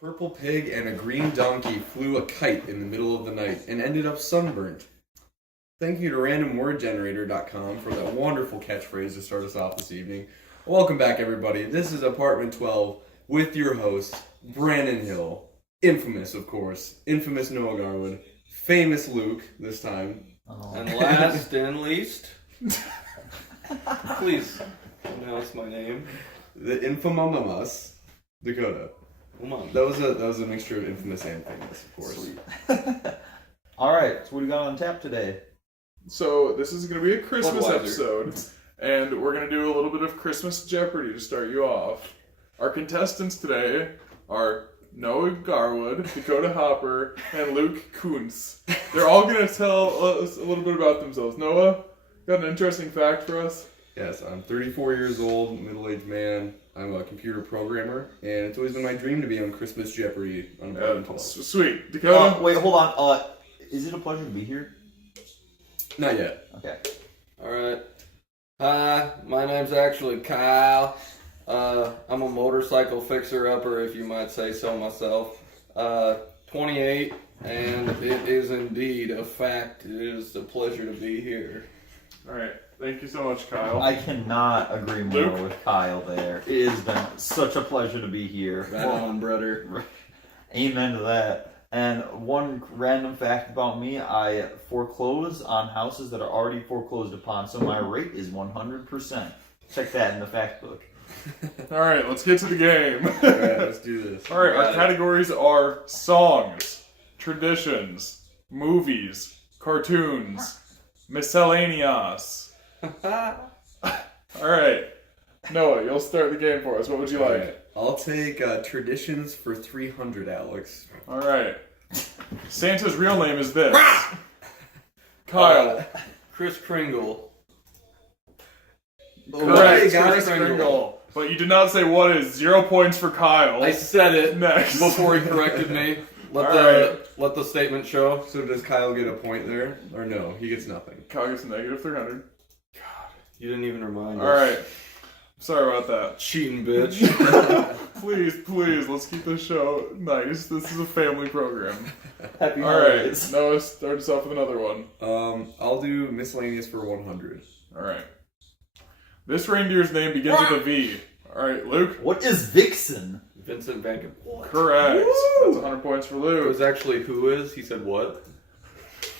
purple pig and a green donkey flew a kite in the middle of the night and ended up sunburnt. Thank you to randomwordgenerator.com for that wonderful catchphrase to start us off this evening. Welcome back, everybody. This is Apartment 12 with your host, Brandon Hill. Infamous, of course. Infamous Noah Garwood. Famous Luke, this time. Oh. And last and least, please announce my name. The infamous Dakota. Umami. That was a mixture of infamous and famous, of course. Sweet. Alright, so what do you got on tap today? So, this is going to be a Christmas episode, and we're going to do a little bit of Christmas Jeopardy to start you off. Our contestants today are Noah Garwood, Dakota Hopper, and Luke Kuntz. They're all going to tell us a little bit about themselves. Noah, got an interesting fact for us? Yes, I'm 34 years old, middle-aged man. I'm a computer programmer, and it's always been my dream to be on Christmas Jeopardy on Apartment 12. Sweet. Dakota? Wait, hold on. Is it a pleasure to be here? Not yet. Okay. Alright. Hi, my name's actually Kyle. I'm a motorcycle fixer-upper, if you might say so myself. 28, and it is indeed a fact. It is a pleasure to be here. Alright. Thank you so much, Kyle. I cannot agree more Luke? with Kyle there. It has been such a pleasure to be here. Right on, brother. Amen to that. And one random fact about me, I foreclose on houses that are already foreclosed upon, so my rate is 100%. Check that in the fact book. Alright, let's get to the game. Alright, let's do this. Alright, our categories are songs, traditions, movies, cartoons, miscellaneous. Alright, Noah, you'll start the game for us. What would you like? Alright, I'll take traditions for 300, Alex. Alright. Santa's real name is this. Kyle. Kris Kringle. Correct, guys, Kris Kringle. But you did not say what is. 0 points for Kyle. I said it Next. before he corrected me. Alright. Let the statement show. So does Kyle get a point there? Or no, he gets nothing. Kyle gets negative 300. You didn't even remind us. Alright. Sorry about that. Cheating bitch. Please, let's keep this show nice. This is a family program. Happy Alright, holidays. Noah, start us off with another one. I'll do miscellaneous for 100. Alright. This reindeer's name begins with a V. Alright, Luke? What is Vixen? Vincent Van Gogh. What? Correct. Woo! That's 100 points for It Luke. was actually who is? He said what?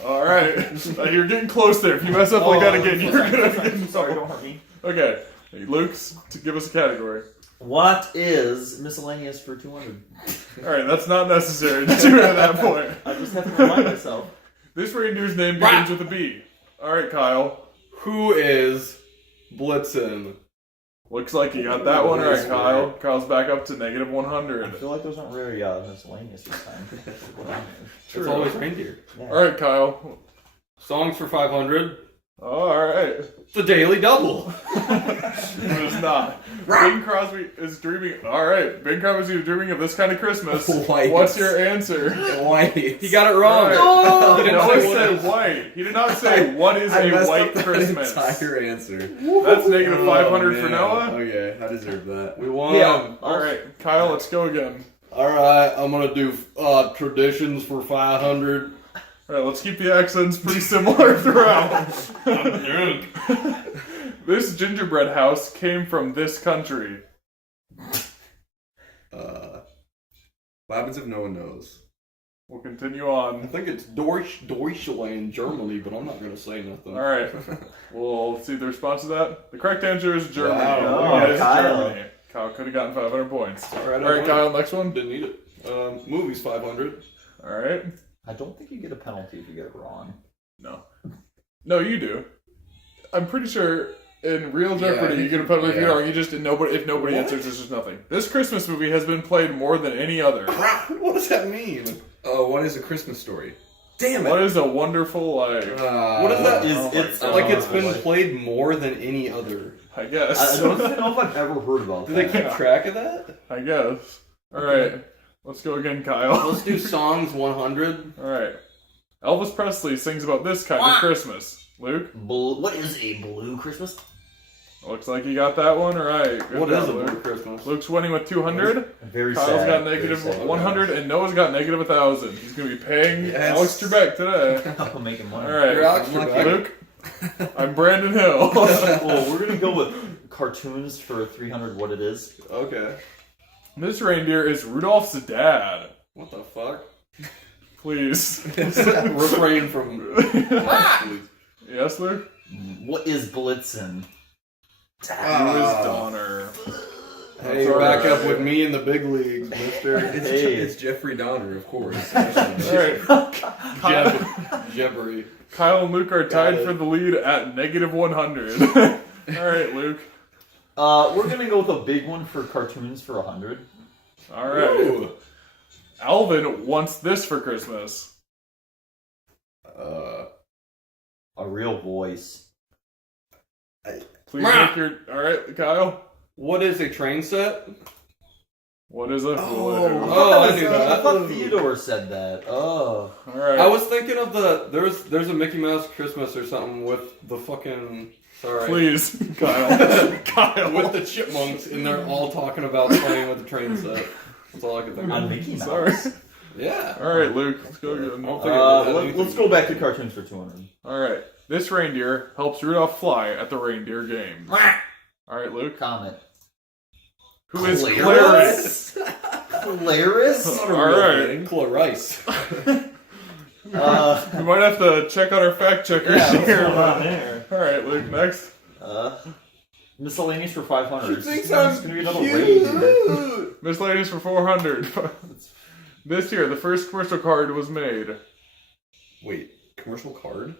Alright. You're getting close there. If you mess up like that again, you're gonna get in Sorry, trouble. don't hurt me. Okay. Luke's to give us a category. What is miscellaneous for 200? Alright, that's not necessary to do it at that point. I just have to remind myself. This reindeer's name begins with a B. Alright, Kyle. Who is Blitzen? Looks like you got that one right, Kyle. Kyle's back up to negative 100. I feel like those aren't very miscellaneous this time. It's always reindeer. Yeah. Alright, Kyle. Songs for 500. Oh, alright. The Daily Double. It is not. Bing Crosby is dreaming. Alright, Bing Crosby is dreaming of this kind of Christmas. White. What's your answer? White. He got it wrong. Right. He didn't Noah say what said is. white. He did not say what is I a messed white up that Christmas. entire answer. That's negative 500 for man. Noah. Okay, I deserve that. We won. Yeah. Alright, Kyle, let's go again. Alright, I'm gonna do traditions for 500. Alright, let's keep the accents pretty similar throughout. I'm drunk. This gingerbread house came from this country. What happens if no one knows? We'll continue I on. think it's Deutschland, Germany, but I'm not gonna say nothing. Alright, we'll see the response to that. The correct answer is Germany. Wow. Yeah, it's Kyle. Germany. Kyle could have gotten 500 points. Alright, Kyle, next one. Didn't need it. Movies 500. Alright. I don't think you get a penalty if you get it wrong. No. No, you do. I'm pretty sure in real Jeopardy I you think get a penalty if yeah. you're wrong. You just if nobody What? answers, there's just nothing. This Christmas movie has been played more than any other. What does that mean? What is A Christmas Story? Damn it! What is a wonderful life? What is that? It's Like it's been played more than any other. I guess. I don't know if I've ever heard about Do that. they keep track of that? I guess. Alright. Let's go again, Kyle. Let's do songs 100. Alright. Elvis Presley sings about this kind of Christmas. Luke? What is a blue Christmas? Looks like you got that one right. Good What job, is a Luke. blue Christmas? Luke's winning with 200. Very Kyle's sad. got very negative sad. 100, and Noah's got negative 1,000. He's going to be paying Yes. Alex Trebek today. I'm making money. All right. You're Alex I'm lucky. Trebek. Luke, I'm Brandon Hill. Well, we're gonna go with cartoons for 300. What it is? Okay. This reindeer is Rudolph's dad. What the fuck? Please. Refrain from. Yes, Luke? What is Blitzen? Who is Donner? Hey, That's back alright. up with me in the big leagues, mister. It's Jeffrey Donner, of course. Alright. Jebbery. Kyle and Luke are Got tied it. for the lead at negative 100. Alright, Luke. We're gonna go with a big one for cartoons for 100. Alright. Ooh. Alvin wants this for Christmas. A real voice. Please make your. Alright, Kyle. What is a train set? What is a Oh, I knew that. I thought Theodore said that. Oh. Alright. I was thinking of there's a Mickey Mouse Christmas or something with the fucking Please, Kyle. Kyle. with the chipmunks and they're all talking about playing with the train set. That's all I could think On of. Mickey Mouse. Sorry. Yeah. Alright, Luke. Let's go again. I don't think it was Let's go back to cartoons for 200. Alright. This reindeer helps Rudolph fly at the reindeer games. Alright, Luke. Comment. Who is Clarence? Clarence? Clarence? Alright. Clarice. We might have to check out our fact checkers Yeah, what's here. going on there? Alright, Luke, next. Miscellaneous for 500. She thinks It's I'm gonna be another reindeer. cute. Miscellaneous for 400. This year, the first commercial card was made. Wait, commercial card?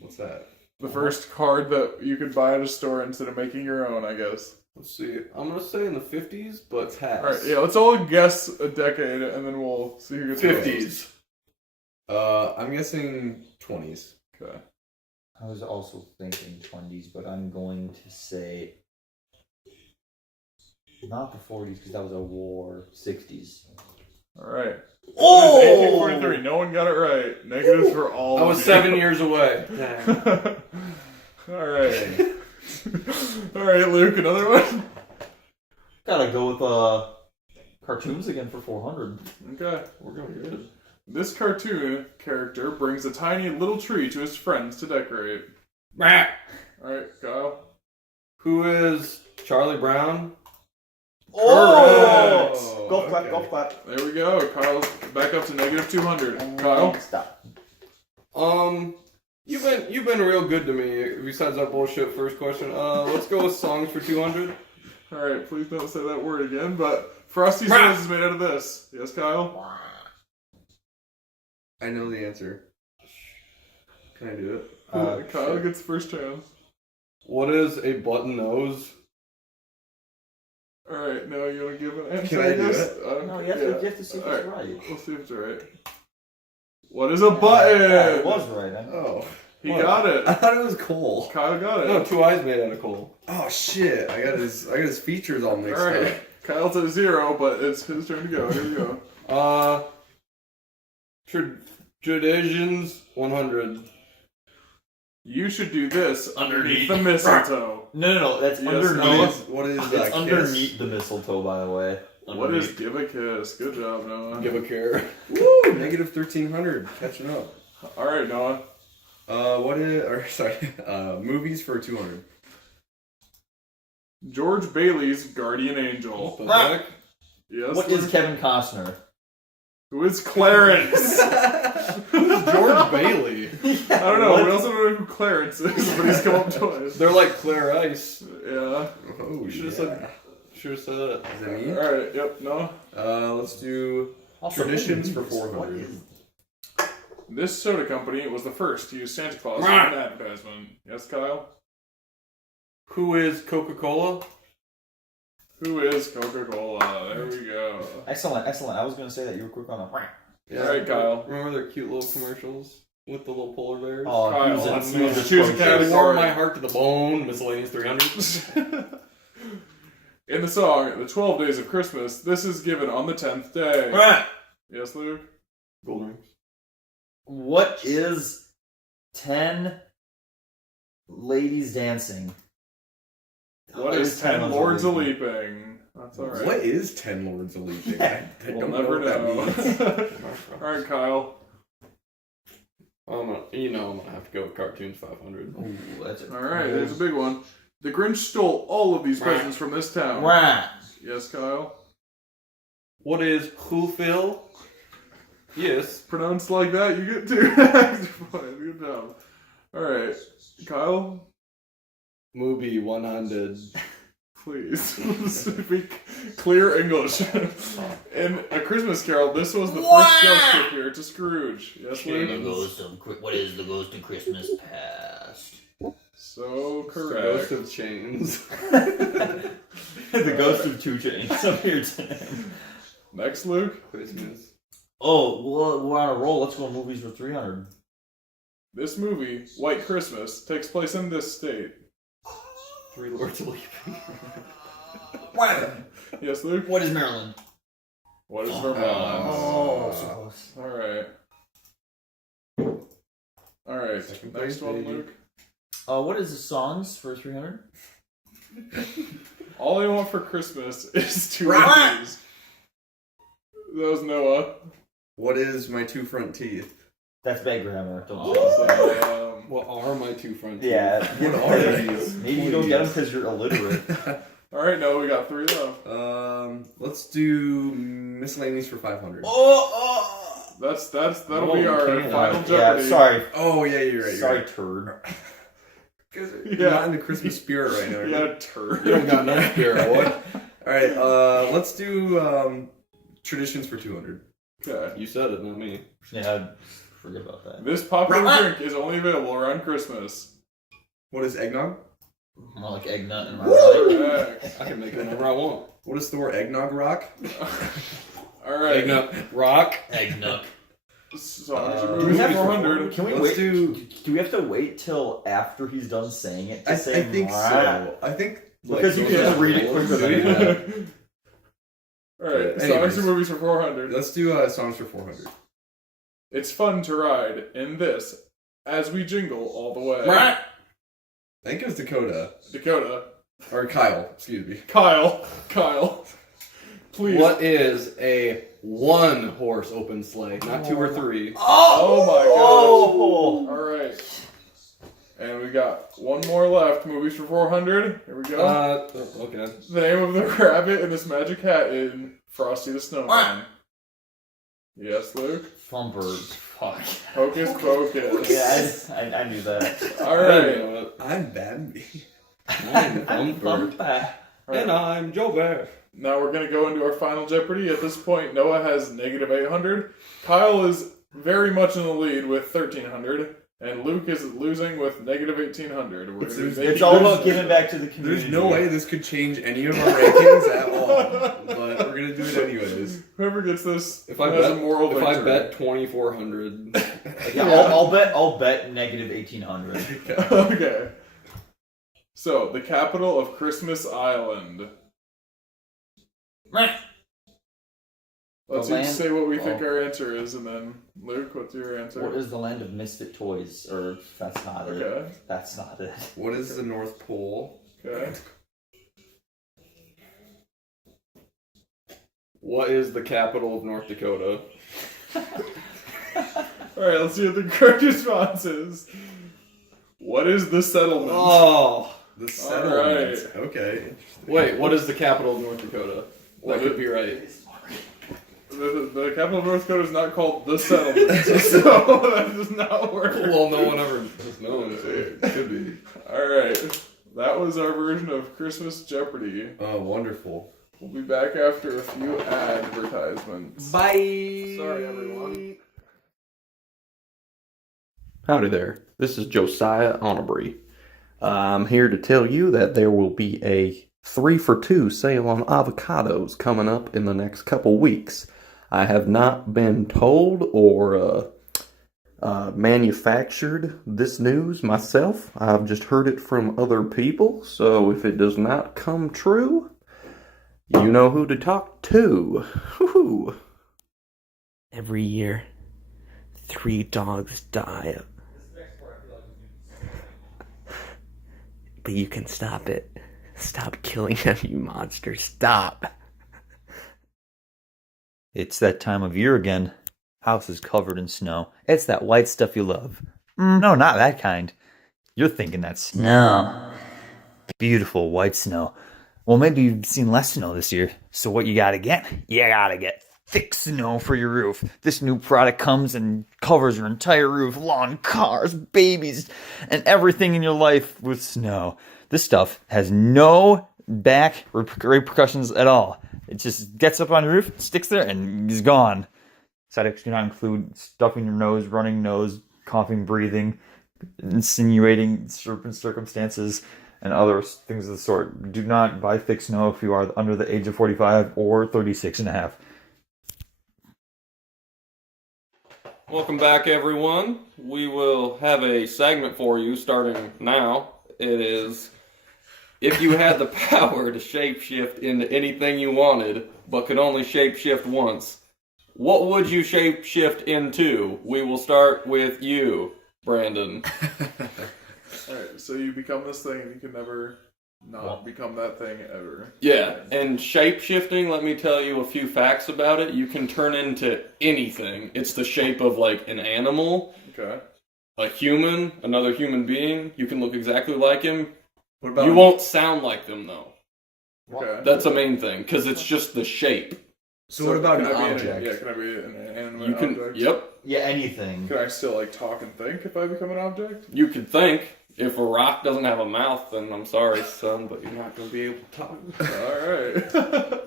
What's that? The first card that you could buy at a store instead of making your own, I guess. Let's see. I'm gonna say in the 50s, but pass. Alright, yeah, let's all guess a decade and then we'll see who gets the most. 50s. I'm guessing 20s. Okay. I was also thinking 20s, but I'm going to say not the 40s because that was a war. 60s. Alright. Oh! 1843. No one got it right. Negatives for all I was of you. 7 years away. Alright. Alright, Luke, another one? Gotta go with cartoons again for 400. Okay. We're going good. This cartoon character brings a tiny little tree to his friends to decorate. Alright. Alright, Kyle. Who is Charlie Brown? Correct. Golf clap, okay. golf clap. There we go. Kyle's back up to negative 200. Kyle? Stop. You've been real good to me. Besides that bullshit first question, let's go with songs for 200. Alright, please don't say that word again, but Frosty's nose is made out of this. Yes, Kyle? I know the answer. Can I do it? Kyle gets first chance. What is a button nose? Alright, now you want to give an answer? Can I do guess? it? No, you have to see if it's Alright, right. we'll see if it's right. What is a button? Yeah, it was right. Oh. He What? got it. I thought it was coal. Kyle got it. No, 2 eyes made out of coal. Oh shit! I got his features all mixed up. Alright, Kyle's at 0, but it's his turn to go. Here we go. Traditions 100. You should do this underneath Underneath. the mistletoe. No, that's Yes, underneath. What is It's that? underneath the mistletoe, by the way. What is give a kiss? Good job, Noah. Give a care. Woo! Negative 1300. Catching up. Alright, Noah. Movies for 200. George Bailey's Guardian Angel. What the heck? Yes. What is Kevin Costner? Who is Clarence? Who's George Bailey? I don't know. We also don't know who Clarence is, but he's come up twice. They're like Claire Ice. Yeah. Oh, You should have yeah. said that. Is that me? Alright, yep, Noah. Let's do Also, traditions for what 400. is- This soda company was the first to use Santa Claus in an advertisement. Yes, Kyle? Who is Coca-Cola? Who is Coca-Cola? There we go. Excellent. I was going to say that you were quick on that. Yeah. Alright, Kyle. Remember their cute little commercials with the little polar bears? Oh, Kyle, who's it? let's Who's it? choose a They category. warm my heart to the bone. Miscellaneous 300. In the song, The 12 Days of Christmas, this is given on the 10th day. Yes, Luke? Gold rings. What is 10 ladies dancing? What is 10 Lords of Leaping? That's alright. What is 10 Lords of Leaping? I We'll don't never know what that know. means. Alright, Kyle. I'm gonna have to go with Cartoons 500. Ooh, that's a Alright, there's a big one. The Grinch stole all of these presents from this town. Right. Yes, Kyle? What is Whoville? Yes. Pronounced like that, you get 2 extra points. Good job. Alright, Kyle? Movie 100. Please speak clear English. In A Christmas Carol, this was the first ghost figure to Scrooge. Yes, Luke? What is the ghost of Christmas past? So correct. Ghost of Chains. The ghost of 2 Chains. Up here today. Next, Luke. Christmas. Oh, well, we're on a roll. Let's go movies for 300. This movie, White Christmas, takes place in this state. 3 Lords of Leaping. Yes, Luke? What is Maryland? What is Vermont? Oh, so close. Alright. Alright, Second next place, one, baby. Luke. What is the songs for 300? All I Want for Christmas is 2 of these. That was Noah. What is my 2 front teeth? That's bad grammar. Don't say that. Awesome. What are my 2 front teeth? Yeah. What are these? Maybe you don't get them because you're illiterate. Alright, Noah, we got 3 left. Let's do miscellaneous for 500. That'll No, be you our can't. final Yeah, Jeopardy. sorry. Oh, yeah, you're right. Sorry, turd. You're not in the Christmas spirit right now. are you? Yeah, turd. You don't got no spirit, boy. Alright, let's do traditions for 200. Okay. You said it, not me. Yeah, forget about that. This popular drink is only available around Christmas. What is eggnog? More like egg nut and marmalade. Correct. I can make it whenever I want. What does Thor eggnog rock? Alright. Eggnog. Rock. Egg nut. Songs Do are Do we moving have 400. Can we Let's wait? do- Do we have to wait till after he's done saying it to I say think "Mwah"? so. I think Because you those can are just read it rules. quicker than that. Alright, songs Anyways. and movies for 400. Let's do songs for 400. It's fun to ride in this as we jingle all the way. I think it was Dakota. Dakota. Or Kyle, excuse me. Kyle. Please. What is a 1-horse open sleigh? Not 2 or 3. Oh my Oh! Alright. And we got one more left. Movies for 400. Here we go. Okay. The name of the rabbit in this magic hat in Frosty the Snowman. Yes, Luke? Fumbird. Fuck. Hocus Pocus. Yeah, I knew that. Alright. I'm Bambi. I'm Thumper. Thumper. And I'm Joe Bear. Now we're going to go into our final Jeopardy. At this point, Noah has negative 800. Kyle is very much in the lead with 1300. And Luke is losing with negative 1800. We're gonna be It's making- It's all about giving back to the community. There's no way this could change any of our rankings at all. But we're going to do it anyways. Whoever gets this If I has bet, a moral if I victory. bet 2,400, Yeah, I'll bet negative 1800. Okay. So, the capital of Christmas Island. Let's The each land- say what we think our answer is, and then Luke, what's your answer? What is the land of misfit toys? Or that's not it. Okay. That's not it. What is the North Pole? Okay. what is the capital of North Dakota? Alright, let's see what the correct response is. What is the settlement? Oh! The settlement. Alright. Okay. Interesting. Wait, what is the capital of North Dakota? What That could is- be right. The capital of North Dakota is not called the settlement, so that does not work. Well, no one ever has known, so it could be. Alright, that was our version of Christmas Jeopardy. Oh, wonderful. We'll be back after a few advertisements. Bye. Sorry, everyone. Howdy there. This is Josiah Honorbury. I'm here to tell you that there will be a 3-for-2 sale on avocados coming up in the next couple weeks. I have not been told or manufactured this news myself. I've just heard it from other people, so if it does not come true, you know who to talk to. Woo-hoo. Every year, 3 dogs die. But you can stop it. Stop killing them, you monster. Stop. It's that time of year again. House is covered in snow. It's that white stuff you love. No, not that kind. You're thinking that snow. Beautiful white snow. Well, maybe you've seen less snow this year. So what you gotta get? You gotta get thick snow for your roof. This new product comes and covers your entire roof, lawn, cars, babies, and everything in your life with snow. This stuff has no back repercussions at all. It just gets up on your roof, sticks there, and is gone. Side effects do not include stuffing your nose, running nose, coughing, breathing, insinuating certain circumstances, and other things of the sort. Do not buy thick snow if you are under the age of 45 or 36 and a half. Welcome back, everyone. We will have a segment for you starting now. It is, if you had the power to shapeshift into anything you wanted, but could only shapeshift once, what would you shapeshift into? We will start with you, Brandon. Alright, so you become this thing and you can never not become that thing ever. Yeah, and shapeshifting, let me tell you a few facts about it. You can turn into anything. It's the shape of, like, an animal, Okay. a human, another human being. You can look exactly like him. What about You won't sound like them, though. Okay. That's a main thing, because it's just the shape. So what about can an I be object? can I be an animate You can, object? yep, Yeah, anything. Can I still, like, talk and think if I become an object? you can think. If a rock doesn't have a mouth, then I'm sorry, son, but you're not going to be able to talk. Alright.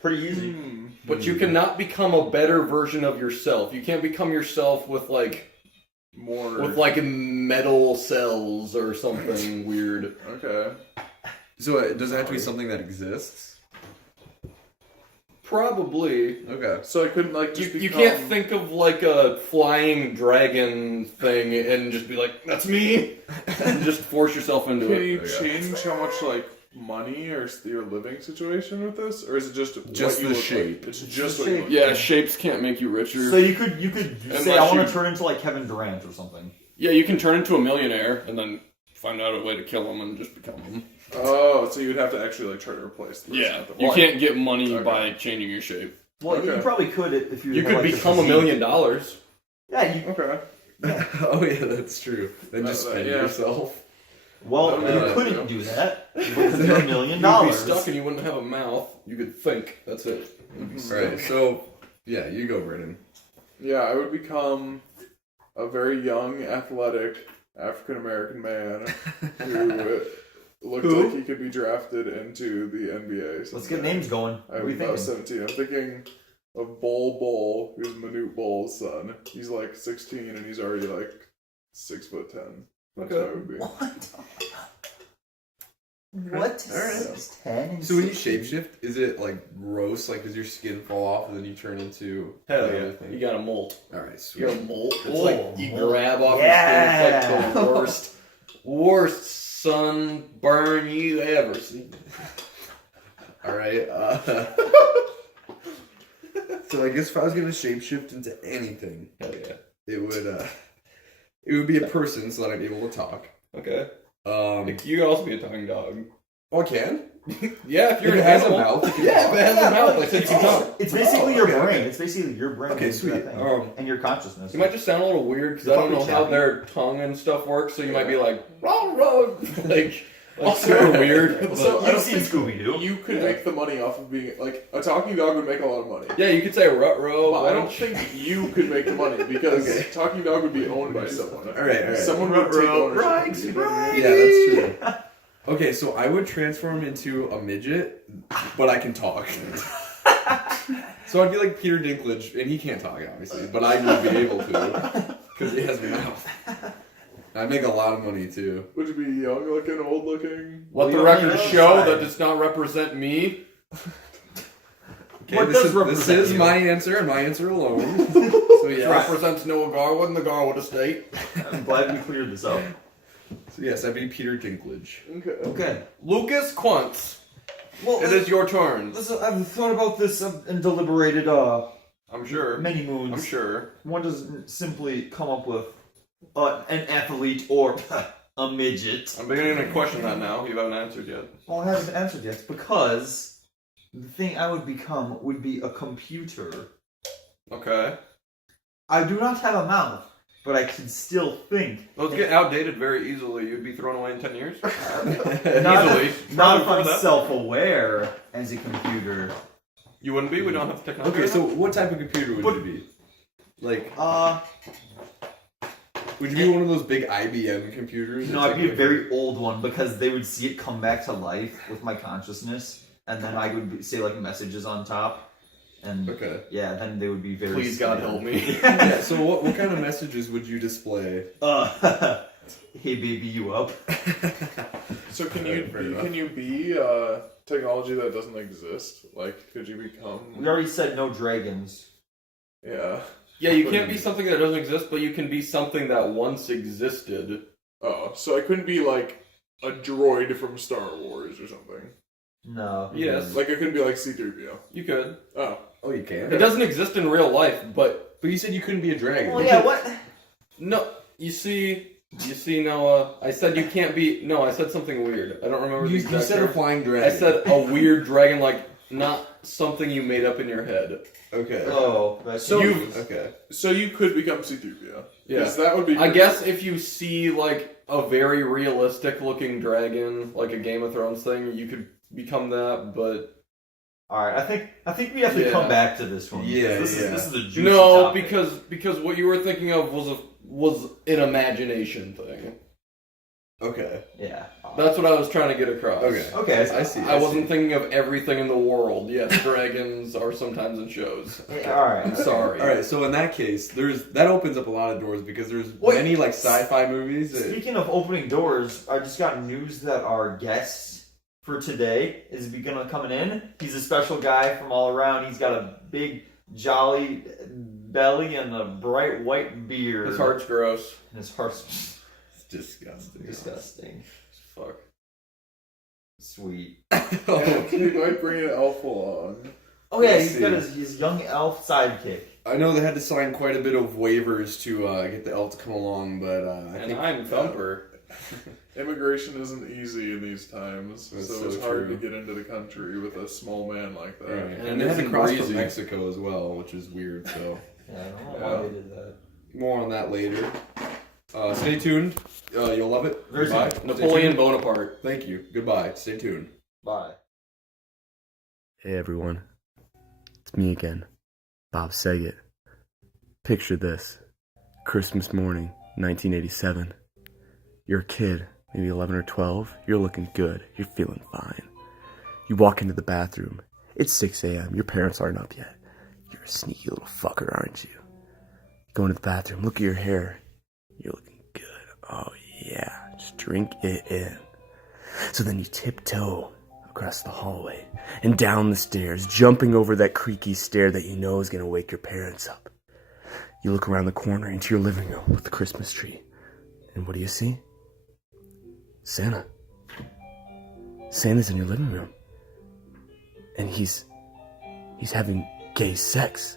Pretty easy. But you cannot become a better version of yourself. You can't become yourself with, like, metal cells or something weird. Okay. So does it have to be something that exists? Probably. Okay. So I couldn't, like, You, just you become... can't think of, like, a flying dragon thing and just be like, that's me! And just force yourself into Can it. you change how much, like, money or your living situation with this? Or is it just Just what you the look shape. Like? It's just the what you shape. look Yeah, like. shapes can't make you richer. So you could say, Unless I want you- to turn into like Kevin Durant or something. Yeah, you can turn into a millionaire and then find out a way to kill him and just become him. Oh, so you'd have to actually, like, try to replace the person Yeah, with the you body. can't get money Okay. by changing your shape. Well, Okay. you probably could if you. You had, could like, the become $1 physique. million. Yeah, you. Okay. Oh yeah, that's true. Then just spend yeah. yourself. Well, No, you no, couldn't no. do that because you're $1 million. You'd be stuck and you wouldn't have a mouth. You could think. That's it. Right. So yeah, you go, Brennan. Yeah, I would become a very young, athletic African-American man who looked like he could be drafted into the NBA. Let's get names going. What are I'm we about thinking? 17. I'm thinking of Bull, who's Manute Bull's son. He's like 16 and he's already like 6'10". That's what I would be. What? Alright. 10? So when you shapeshift, is it like gross? Like does your skin fall off and then you turn into Hell the yeah. other thing? You got a molt. Alright, sweet. You're a molt. It's Oh, like you molt. grab off Yeah. your skin. It's like the worst sunburn you ever seen. Alright, so I guess if I was gonna shapeshift into anything, Hell yeah. it would be a person so that I'm able to talk. Okay. You You could also be a tongue dog. oh, I can? Yeah, if you're If an it has a animal. mouth, it can Yeah, talk. if it has a mouth, like it's, you talk. it's basically your okay, brain. okay. It's basically your brain. Okay, doing sweet. that thing. And your consciousness. You might just sound a little weird because I You're don't know probably how chappy. their tongue and stuff works. So you might be like, rah, rah, like super weird. So But, I You've don't seen think Scooby-Doo. you could Yeah. make the money off of being like a talking dog would make a lot of money. yeah, you could say rut row. But I don't think you could make the money because Okay. talking dog would be owned by someone. Alright. Someone would take ownership. You know what I mean? Yeah, that's true. Okay, so I would transform into a midget, but I can talk. So I'd be like Peter Dinklage, and he can't talk, obviously, but I would be able to, because he has a mouth. I'd make a lot of money, too. Would you be young looking, old looking? Let the Well, record you show know, that does not represent me. Okay, What this does is, represent this is you? my answer, and my answer alone. So It yes, represents Noah Garwood and the Garwood estate. I'm glad we cleared this up. so yes, I'd be Peter Dinklage. Okay. Okay. Lucas Quantz, Well, it is your turn. I've thought about this and deliberated I'm sure. many moons. I'm sure. One doesn't simply come up with an athlete or a midget. I'm beginning to question that now. You haven't answered yet. Well, I haven't answered yet because the thing I would become would be a computer. Okay. I do not have a mouth, but I can still think. Those get outdated very easily. You'd be thrown away in 10 years. Not Easily. if Probably I'm before that. self-aware as a computer. You wouldn't be? We don't have the technology. Okay, so what type of computer would you be? Like, would you be one of those big IBM computers? No, I'd be a very old one because they would see it come back to life with my consciousness, and then I would say like messages on top, and Okay. yeah, then they would be very. Please God scared. help me. Yeah, so what kind of messages would you display? Hey baby, you up? So can Fair enough. you be technology that doesn't exist? Like, could you become? We already said no dragons. Yeah. Yeah, you can't be something that doesn't exist, but you can be something that once existed. Oh, so I couldn't be like a droid from Star Wars or something. No. Yes. Like I couldn't be like C-3PO. You could. Oh. Oh, you can? It doesn't exist in real life, but But you said you couldn't be a dragon. Well, yeah. What? no. You see, Noah. I said you can't be. No, I said something weird. I don't remember the You exact said a term. flying dragon. I said a weird dragon, like not something you made up in your head. Okay. Oh, that's So Okay. So you could become C-3PO. Yeah. Because that would be. I guess if you see like a very realistic looking dragon, like a Game of Thrones thing, you could become that. But all right. I think we have to Yeah. come back to this one. Yeah, This yeah. is a juicy no, topic. because what you were thinking of was an imagination thing. Okay. Yeah. That's what I was trying to get across. Okay. Okay. I see. I wasn't thinking of everything in the world. Yes, dragons are sometimes in shows. All right. I'm sorry. All right. So in that case, that opens up a lot of doors because there's Wait. many like sci-fi movies. That, Speaking of opening doors, I just got news that our guest for today is gonna coming in. He's a special guy from all around. He's got a big, jolly belly and a bright white beard. His heart's gross. And his heart's it's disgusting. disgusting. Fuck. Sweet. Oh, We might bring an elf along. Oh yeah, Let's he's got see. his young elf sidekick. I know they had to sign quite a bit of waivers to get the elf to come along, but I And think I'm Thumper. Immigration isn't easy in these times, That's so so it's hard true. to get into the country with a small man like that. right. And and they had to isn't cross breezy. from Mexico as well, which is weird. So Yeah, I don't know Yeah. why they did that. more on that later. Stay tuned. You'll love it. Very Goodbye. soon. Stay Napoleon tuned. Bonaparte. Thank you. Goodbye. Stay tuned. Bye. Hey everyone, it's me again, Bob Saget. Picture this, Christmas morning, 1987. You're a kid, maybe 11 or 12, you're looking good, you're feeling fine. You walk into the bathroom, it's 6 a.m., your parents aren't up yet. You're a sneaky little fucker, aren't you? Go into the bathroom, look at your hair, you're looking good, oh yeah, just drink it in. So then you tiptoe across the hallway and down the stairs, jumping over that creaky stair that you know is going to wake your parents up. You look around the corner into your living room with the Christmas tree. And what do you see? Santa. Santa's in your living room. And he's having gay sex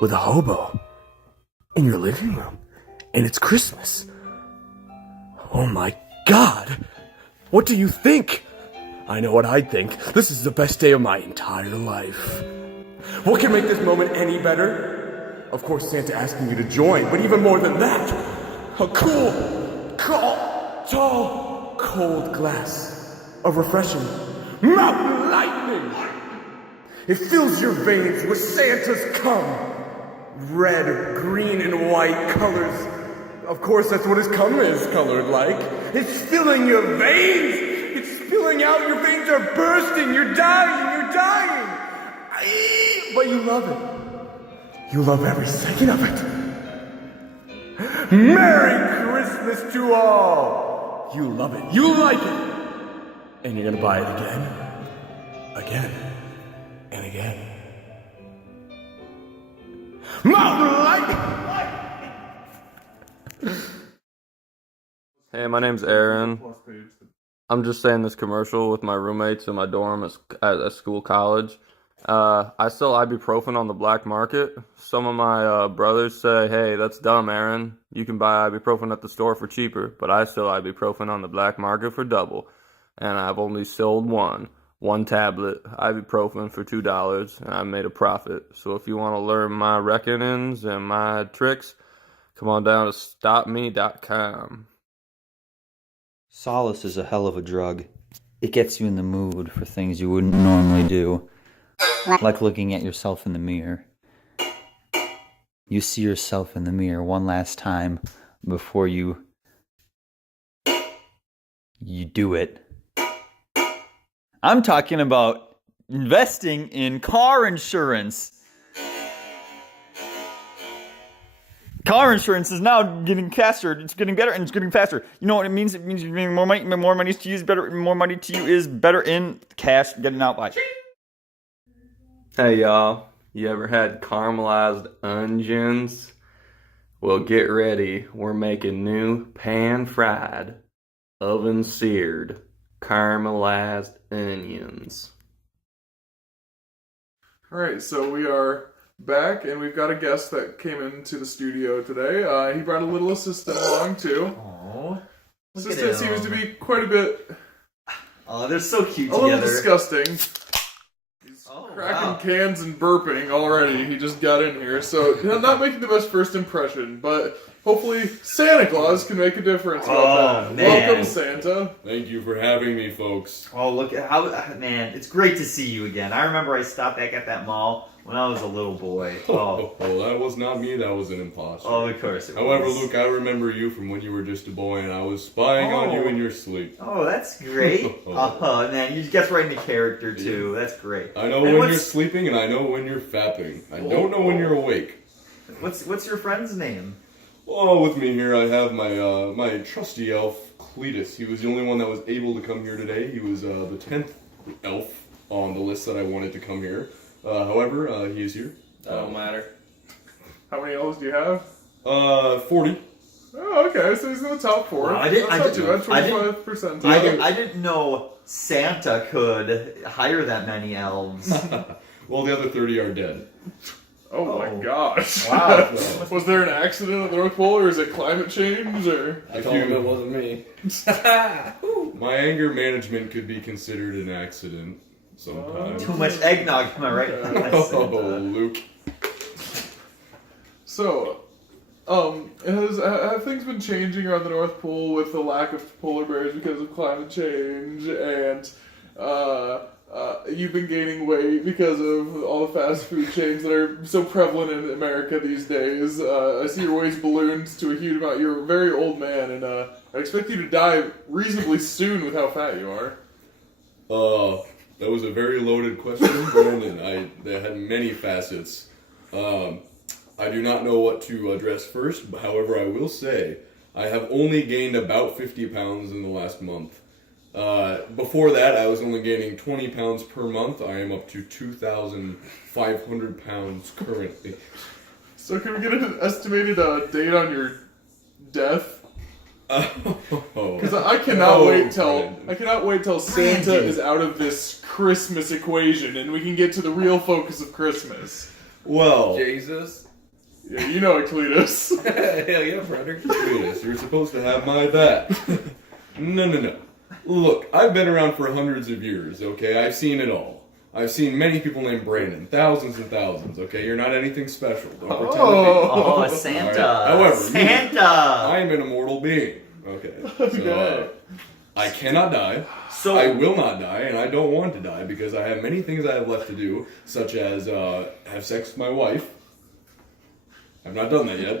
with a hobo in your living room. And it's Christmas. Oh my God! What do you think? I know what I think. This is the best day of my entire life. What can make this moment any better? Of course, Santa asking you to join, but even more than that, a cool, tall, cold glass of refreshing mountain lightning. It fills your veins with Santa's cum. Red, green, and white colors. Of course, that's what his cum is colored like. It's filling your veins. It's spilling out. Your veins are bursting. You're dying. You're dying. But you love it. You love every second of it. Merry Christmas to all. You love it. You like it. And you're gonna buy it again, and again. Mountain Light! Hey, my name's Aaron. I'm just saying this commercial with my roommates in my dorm at a school college. I sell ibuprofen on the black market. Some of my brothers say, hey, that's dumb, Aaron. You can buy ibuprofen at the store for cheaper, but I sell ibuprofen on the black market for double. And I've only sold one tablet, ibuprofen for $2, and I made a profit. So if you want to learn my reckonings and my tricks, come on down to stopme.com. Solace is a hell of a drug. It gets you in the mood for things you wouldn't normally do. Like looking at yourself in the mirror. You see yourself in the mirror one last time before you do it. I'm talking about investing in car insurance. Car insurance is now getting faster. It's getting better and it's getting faster. You know what it means? It means you're getting more money to use better. More money to you is better in cash. Getting out by. Hey y'all, you ever had caramelized onions? Well, get ready. We're making new pan-fried, oven-seared, caramelized onions. Alright, so we are back, and we've got a guest that came into the studio today. He brought a little assistant along, too. Aww. Assistant seems to be quite a bit... Oh, they're so cute a together. little disgusting. Cracking cans and burping already. He just got in here, so not making the best first impression, but hopefully Santa Claus can make a difference about that. Man. Welcome, Santa. Thank you for having me, folks. Oh, look at how, man, it's great to see you again. I remember I stopped back at that mall when I was a little boy. Oh, That was not me, that was an imposter. oh, of course it However, was. Luke, I remember you from when you were just a boy and I was spying on you in your sleep. Oh, that's great. Oh, man, you get right into character, too. That's great. I know And when you're sleeping and I know when you're fapping. I don't know when you're awake. What's your friend's name? Oh, with me here I have my my trusty elf, Cletus. He was the only one that was able to come here today. He was the 10th elf on the list that I wanted to come here. However, he is here. That don't matter. How many elves do you have? 40. Oh, okay, so he's in the top 4. Well, That's not too bad, 25%. I didn't know Santa could hire that many elves. Well, the other 30 are dead. Oh my gosh. Wow. Was there an accident at the North Pole, or is it climate change, or? I told him it wasn't me. My anger management could be considered an accident sometimes. Too much eggnog, am I right? Oh, Luke. So, have things been changing around the North Pole with the lack of polar bears because of climate change, and you've been gaining weight because of all the fast food chains that are so prevalent in America these days? I see your waist ballooned to a huge amount. You're a very old man, and I expect you to die reasonably soon with how fat you are. That was a very loaded question, Brandon. That had many facets. I do not know what to address first, however, I will say I have only gained about 50 pounds in the last month. Before that, I was only gaining 20 pounds per month. I am up to 2,500 pounds currently. So can we get an estimated date on your death? Because I cannot wait till Santa is out of this Christmas equation and we can get to the real focus of Christmas. Well, Jesus. Yeah, you know it, Cletus. Hell yeah, brother. Cletus, you're supposed to have my back. No. Look, I've been around for hundreds of years, okay? I've seen it all. I've seen many people named Brandon. Thousands and thousands, okay? You're not anything special. Don't pretend to be. Oh, Santa. Right. However, Santa. I am an immortal being. Okay. So, I cannot die. So I will not die, and I don't want to die because I have many things I have left to do, such as have sex with my wife. I've not done that yet.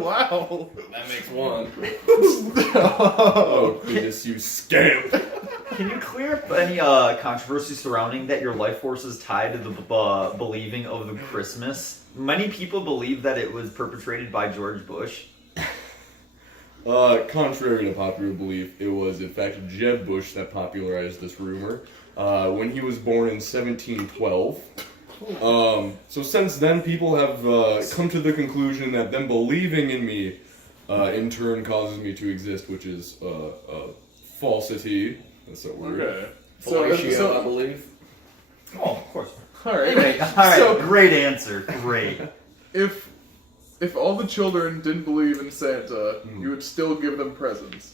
Wow. That makes one. Oh, Cletus, you scamp! Can you clear up any controversy surrounding that your life force is tied to the believing of the Christmas? Many people believe that it was perpetrated by George Bush. Contrary to popular belief, it was in fact Jeb Bush that popularized this rumor. When he was born in 1712. So since then, people have come to the conclusion that them believing in me, in turn, causes me to exist, which is falsity. That's that word. Okay. Fellatio, I believe. Oh, of course. All right. Anyway, all right. So Great answer. Great. if all the children didn't believe in Santa, you would still give them presents.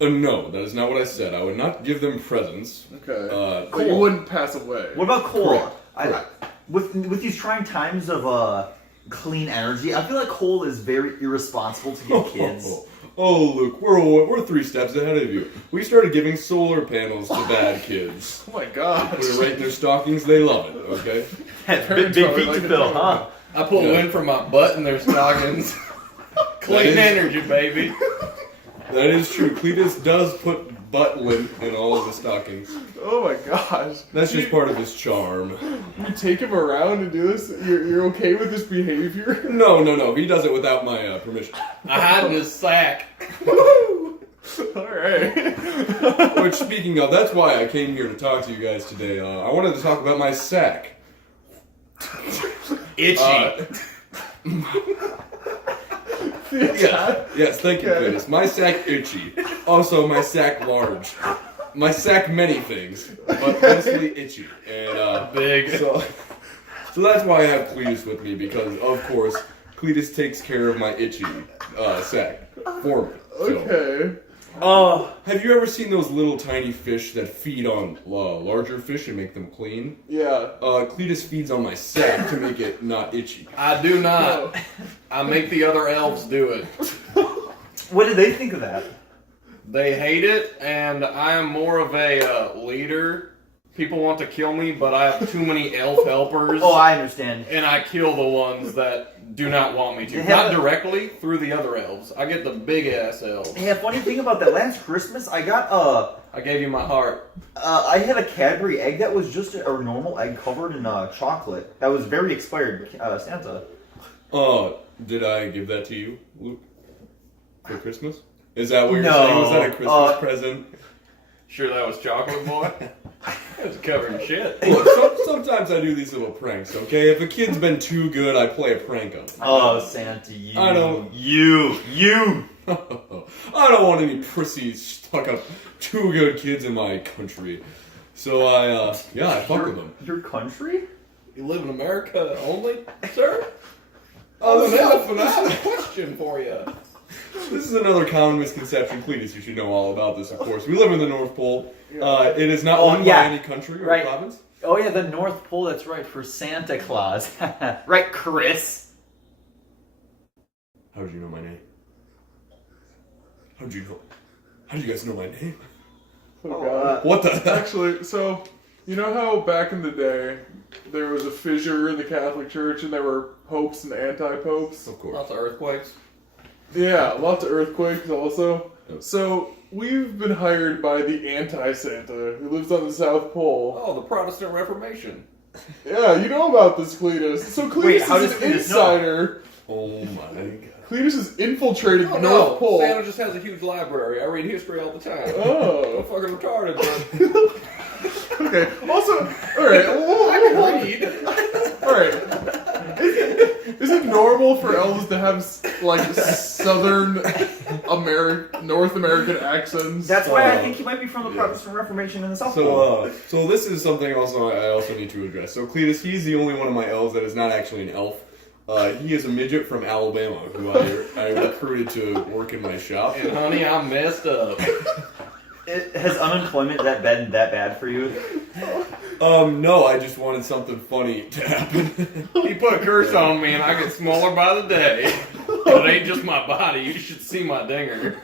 No, that is not what I said. I would not give them presents. Okay. But Cool. you wouldn't pass away. What about coal? Correct. With these trying times of clean energy, I feel like coal is very irresponsible to give kids. Oh, look, we're 3 steps ahead of you. We started giving solar panels to bad kids. Oh my gosh. Put it right in their stockings, they love it, okay? Big feet probably to like fill, it. huh? I pull Yeah. wind from my butt in their stockings. Clean is- energy, baby. That is true. Cletus does put butt lint in all of the stockings. Oh my gosh. That's just part of his charm. You take him around and do this? You're okay with this behavior? No. He does it without my permission. I hide in his sack. Alright. Which, speaking of, that's why I came here to talk to you guys today. I wanted to talk about my sack. Itchy. Yes, thank you, Okay. Cletus. My sack itchy. Also, my sack large. My sack many things, but mostly itchy. And Big. So that's why I have Cletus with me, because of course Cletus takes care of my itchy sack for me. So, Okay. Oh, have you ever seen those little tiny fish that feed on larger fish and make them clean? Yeah. Cletus feeds on my sack to make it not itchy. I do not. I make the other elves do it. what did they think of that? They hate it, and I am more of a leader. People want to kill me, but I have too many elf helpers. Oh, I understand. And I kill the ones that do not want me to. Yeah. Not directly, through the other elves. I get the big ass elves. Yeah, funny thing about that, last Christmas I got I gave you my heart. I had a Cadbury egg that was just a normal egg covered in chocolate. That was very expired Santa. Did I give that to you, Luke? For Christmas? Is that what you're No, saying? Was that a Christmas present? Sure that was chocolate, boy? It was covered in shit. Look, sometimes I do these little pranks, okay? If a kid's been too good, I play a prank on them. Oh, Santa, you. I don't- You. I don't want any prissies stuck up too good kids in my country. So I fuck with them. Your country? You live in America only, sir? Oh, I'm an elf, and I have a question for you. This is another common misconception. Cletus, you should know all about this, of course. We live in the North Pole. It is not owned yeah. by any country or Right. province. Oh yeah, the North Pole, that's right, for Santa Claus. Right, Chris? How did you know my name? How did you guys know my name? Oh god. What the heck? Actually, so, you know how back in the day, there was a fissure in the Catholic Church and there were popes and anti-popes? Of course. Lots of earthquakes. Yeah, lots of earthquakes also. Yep. So, we've been hired by the anti-Santa, who lives on the South Pole. Oh, the Protestant Reformation. Yeah, you know about this, Cletus. So Cletus Wait, how is does an Cletus know? insider. Oh my god. Cletus is infiltrating Oh the North no, Pole. Santa just has a huge library. I read history all the time. I'm Oh. fucking retarded, but Okay, also, alright. I can read. Alright. Is it normal for elves to have, like, Southern North American accents? That's why I think he might be from the Protestant Reformation in the South Pole. So this is something I also need to address. So Cletus, he's the only one of my elves that is not actually an elf. He is a midget from Alabama who I recruited to work in my shop. And honey, I'm messed up. Has unemployment that been that bad for you? No, I just wanted something funny to happen. He put a curse on me and I get smaller by the day. But it ain't just my body, you should see my dinger.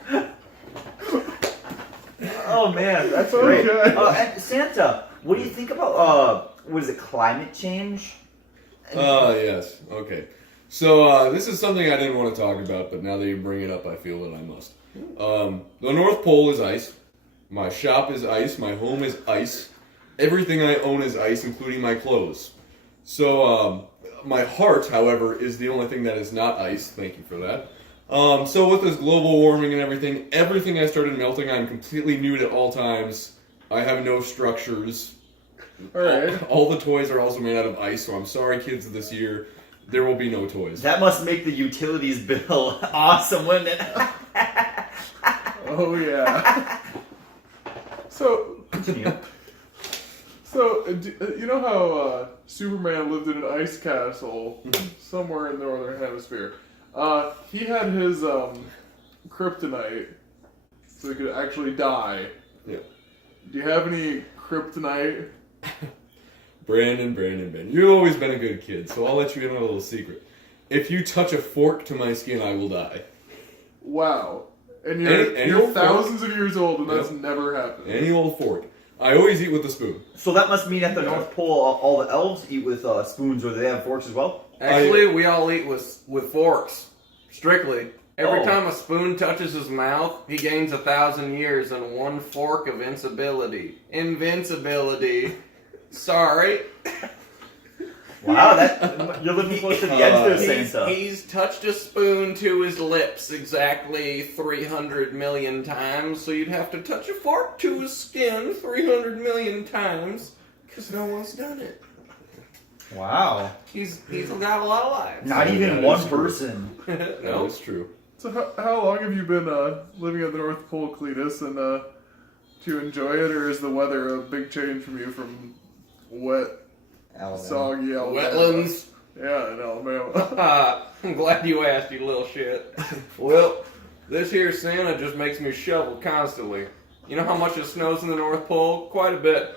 Oh man, that's great. Okay. And Santa, what do you think about what is it, climate change? Yes. Okay. So this is something I didn't want to talk about, but now that you bring it up, I feel that I must. The North Pole is ice. My shop is ice. My home is ice. Everything I own is ice, including my clothes. So my heart, however, is the only thing that is not ice. Thank you for that. So with this global warming and everything I started melting. I'm completely nude at all times. I have no structures. Alright. All the toys are also made out of ice, so I'm sorry, kids, this year. There will be no toys. That must make the utilities bill awesome, wouldn't it? Oh, yeah. So, Continue. So, you know how Superman lived in an ice castle somewhere in the northern hemisphere? He had his kryptonite, so he could actually die. Yeah. Do you have any kryptonite? Brandon, you've always been a good kid, so I'll let you in on a little secret. If you touch a fork to my skin, I will die. Wow. And Any you're old thousands of years old, and that's Yep. never happened. Any old fork. I always eat with a spoon. So that must mean at the North Pole, all the elves eat with spoons, or they have forks as well. Actually, we all eat with forks. Strictly. Every Oh. time a spoon touches his mouth, he gains 1,000 years and 1 fork of invincibility. Sorry. Wow, that you're living close to the edge there, Santa. He's touched a spoon to his lips exactly 300 million times, so you'd have to touch a fork to his skin 300 million times, because no one's done it. Wow. He's got a lot of lives. Not even that one is true. person. That No. is true. So how long have you been living at the North Pole, Cletus, and do you enjoy it, or is the weather a big change from you from wet, soggy Alabama? Wetlands. Yeah, in Alabama. I'm glad you asked, you little shit. Well, this here Santa just makes me shovel constantly. You know how much it snows in the North Pole? Quite a bit.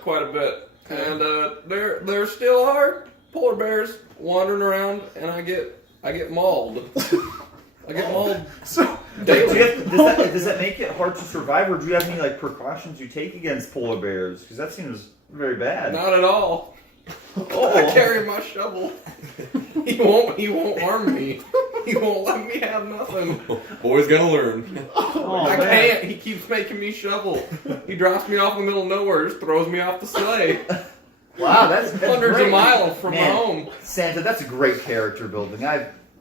And there still are polar bears wandering around, and I get mauled. I get mauled So, daily. Does that make it hard to survive, or do you have any like precautions you take against polar bears? Because that seems very bad. Not at all. Oh. I carry my shovel. He won't harm me. He won't let me have nothing. Boys gotta learn. Oh, I man. can't. He keeps making me shovel. He drops me off in the middle of nowhere, just throws me off the sleigh. Wow, that's Hundreds great. of miles from Man, home. Santa, that's a great character building.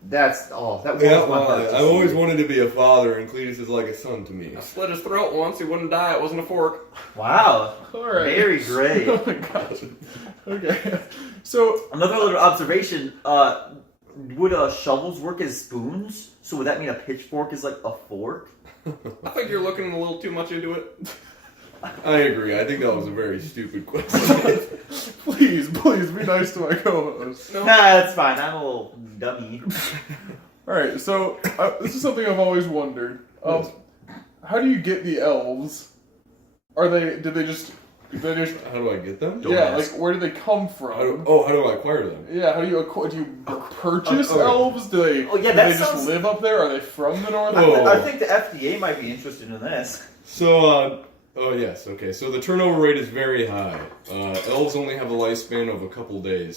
That warms Yeah, my well, heart. to I've see. always wanted to be a father, and Cletus is like a son to me. I slit his throat once. He wouldn't die. It wasn't a fork. Wow, all right. very great. Oh my gosh. Okay. So, Another little observation: would shovels work as spoons? So would that mean a pitchfork is like a fork? I think you're looking a little too much into it. I agree. I think that was a very stupid question. please be nice to my co-host. No. Nah, that's fine. I'm a little dummy. All right. So, this is something I've always wondered. Yes. How do you get the elves? Did they just? How do I get them? Yeah, like where do they come from? How do I acquire them? Yeah, how do you purchase okay. elves? Do they? Oh, yeah, do that they just sounds- live up there? Are they from the north? Oh. I think the FDA might be interested in this. So, oh yes, okay. So the turnover rate is very high. Elves only have a lifespan of a couple days.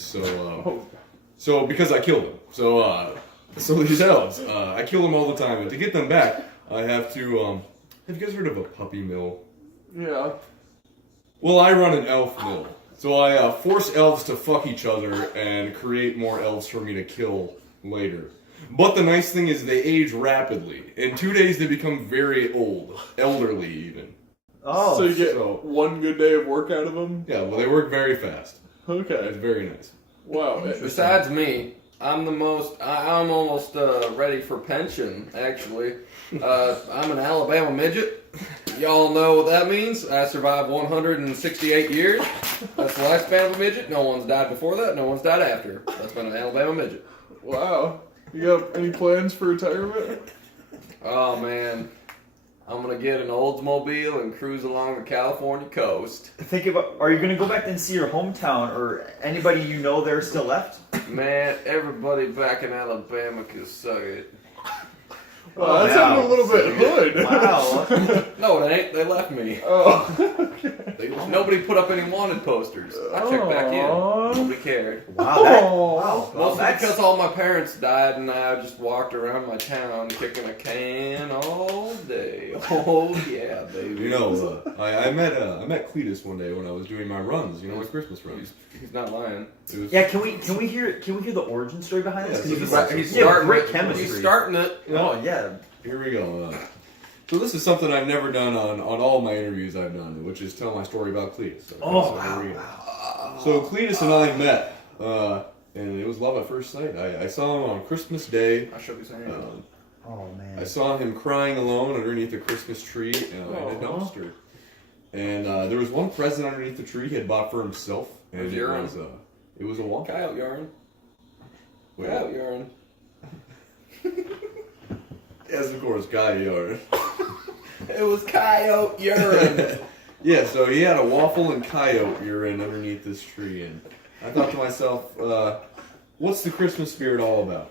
So because I kill them. So these elves, I kill them all the time, and to get them back, I have to. Have you guys heard of a puppy mill? Yeah. Well, I run an elf mill. So I force elves to fuck each other and create more elves for me to kill later. But the nice thing is they age rapidly. In 2 days they become very old. Elderly even. Oh, So you get so- one good day of work out of them? Yeah, well they work very fast. Okay. It's very nice. Wow. Besides me, I'm almost ready for pension, actually. I'm an Alabama midget. Y'all know what that means. I survived 168 years. That's the lifespan of a midget. No one's died before that. No one's died after. That's been an Alabama midget. Wow. You got any plans for retirement? Oh, man. I'm going to get an Oldsmobile and cruise along the California coast. think about. Are you going to go back and see your hometown, or anybody you know there still left? Man, everybody back in Alabama can suck it. Wow, that sounded a little bit hood. Wow. No, it ain't. They left me. Oh. Nobody put up any wanted posters. I checked back in. Aw. Nobody cared. Wow. Wow. Oh. Well, Mostly because all my parents died and I just walked around my town kicking a can all day. Oh yeah, baby. You know, I met Cletus one day when I was doing my runs. You know, my Christmas runs. He's not lying. It was, Yeah, can we hear the origin story behind this? 'Cause Yeah, you this can- is- He's yeah, starting great it. chemistry. He's starting it. Oh yeah. Here we go. So this is something I've never done on all my interviews I've done, which is tell my story about Cletus. So, Oh so wow. here we go. So Cletus and I met, and it was love at first sight. I saw him on Christmas Day. I shook his hand. Oh man. I saw him crying alone underneath a Christmas tree in a dumpster. And there was one present underneath the tree he had bought for himself. And Was it urine? was, it was a what? Coyote urine. Wait. Coyote urine. Yes, of course, coyote urine. It was coyote urine. Yeah, so he had a waffle and coyote urine underneath this tree, and I thought to myself, what's the Christmas spirit all about?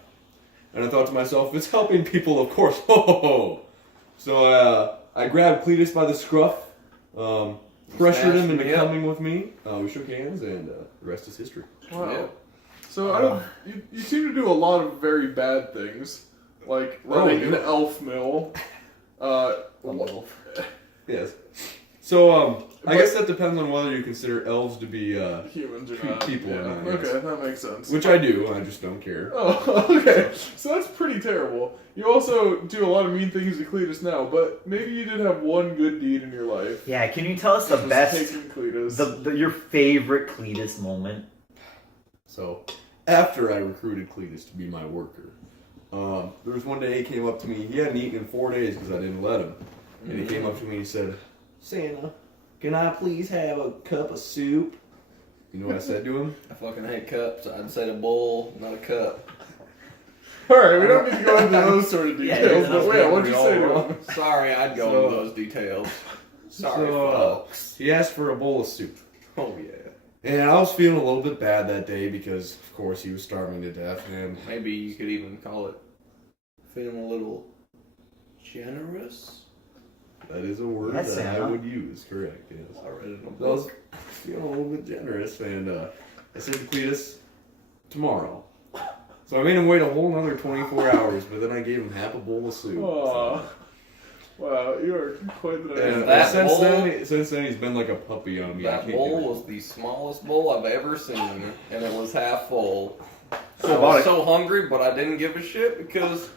And I thought to myself, it's helping people, of course. Ho ho ho! So I grabbed Cletus by the scruff, pressured him into coming with me. We shook hands, and the rest is history. Wow. Yeah. So you seem to do a lot of very bad things, like running an elf mill. Yes. So, I guess that depends on whether you consider elves to be humans or not. people or not, yes. Okay, that makes sense. Which I do, I just don't care. Oh, okay. So that's pretty terrible. You also do a lot of mean things to Cletus now, but maybe you did have one good deed in your life. Yeah, can you tell us the Just best, taking Cletus. your favorite Cletus moment? So, after I recruited Cletus to be my worker, there was one day he came up to me. He hadn't eaten in 4 days because I didn't let him. And he came up to me and he said, Santa, can I please have a cup of soup? You know what I said to him? I fucking hate cups. I'd say a bowl, not a cup. Alright, we don't need to go into those sort of Yeah, details, there's but enough wait, what'd you memory say all to wrong. him? Sorry, I'd go So- into those details. Sorry, So, folks. He asked for a bowl of soup. Oh, yeah. And I was feeling a little bit bad that day because, of course, he was starving to death. And Maybe you could even call it feeling a little generous. that is a word Yes, that I Santa. would use, correct, yes. I read it in a So I was book. feeling a little bit generous, and I said to Cletus, tomorrow. So I made him wait a whole another 24 hours, but then I gave him half a bowl of soup. Aw. Wow, you are quite the And That since bowl- then, he's been like a puppy on me. I That can't bowl do it. was the smallest bowl I've ever seen, and it was half full. So I about was it. so hungry, but I didn't give a shit because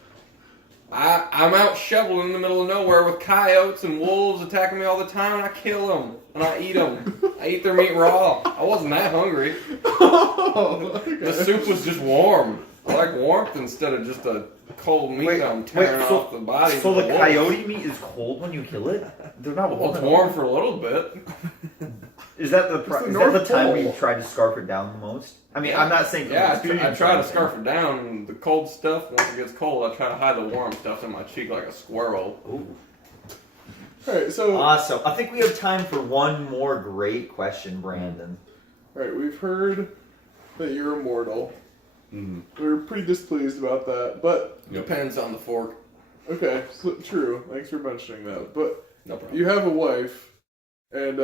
I'm out shoveling in the middle of nowhere with coyotes and wolves attacking me all the time, and I kill them and I eat them. I eat their meat raw. I wasn't that hungry. The soup was just warm. I like warmth instead of just a cold meat I'm tearing so- off the body. So of the wolf. coyote meat is cold when you kill it? They're not Well, warm. it's at all. warm for a little bit. Is that the, the is that the North time Pole. we tried to scarf it down the most? I mean, I'm not saying from Yeah, I experience try or to anything. scarf it down. And the cold stuff, once it gets cold, I try to hide the warm stuff in my cheek like a squirrel. Ooh. Alright, so Awesome. I think we have time for one more great question, Brandon. alright, we've heard that you're immortal. Mhm. We were pretty displeased about that, but Depends on the fork. okay, so, true. Thanks for mentioning that. But No problem. you have a wife, and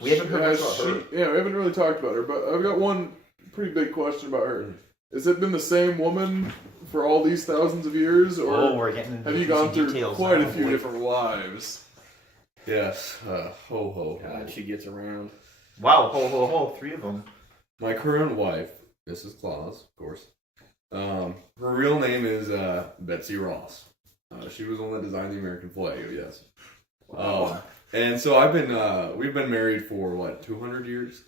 We haven't heard much about her. yeah, we haven't really talked about her. But I've got one pretty big question about her. Has it been the same woman for all these thousands of years, or Oh, we're getting into have you gone through details quite now. a few different lives? Yes. Ho ho. God, she gets around. Wow, ho, ho, ho, 3 of them. My current wife, Mrs. Claus, of course. Her real name is Betsy Ross. She was the one that designed the American flag. Yes. And so we've been married for what, 200 years.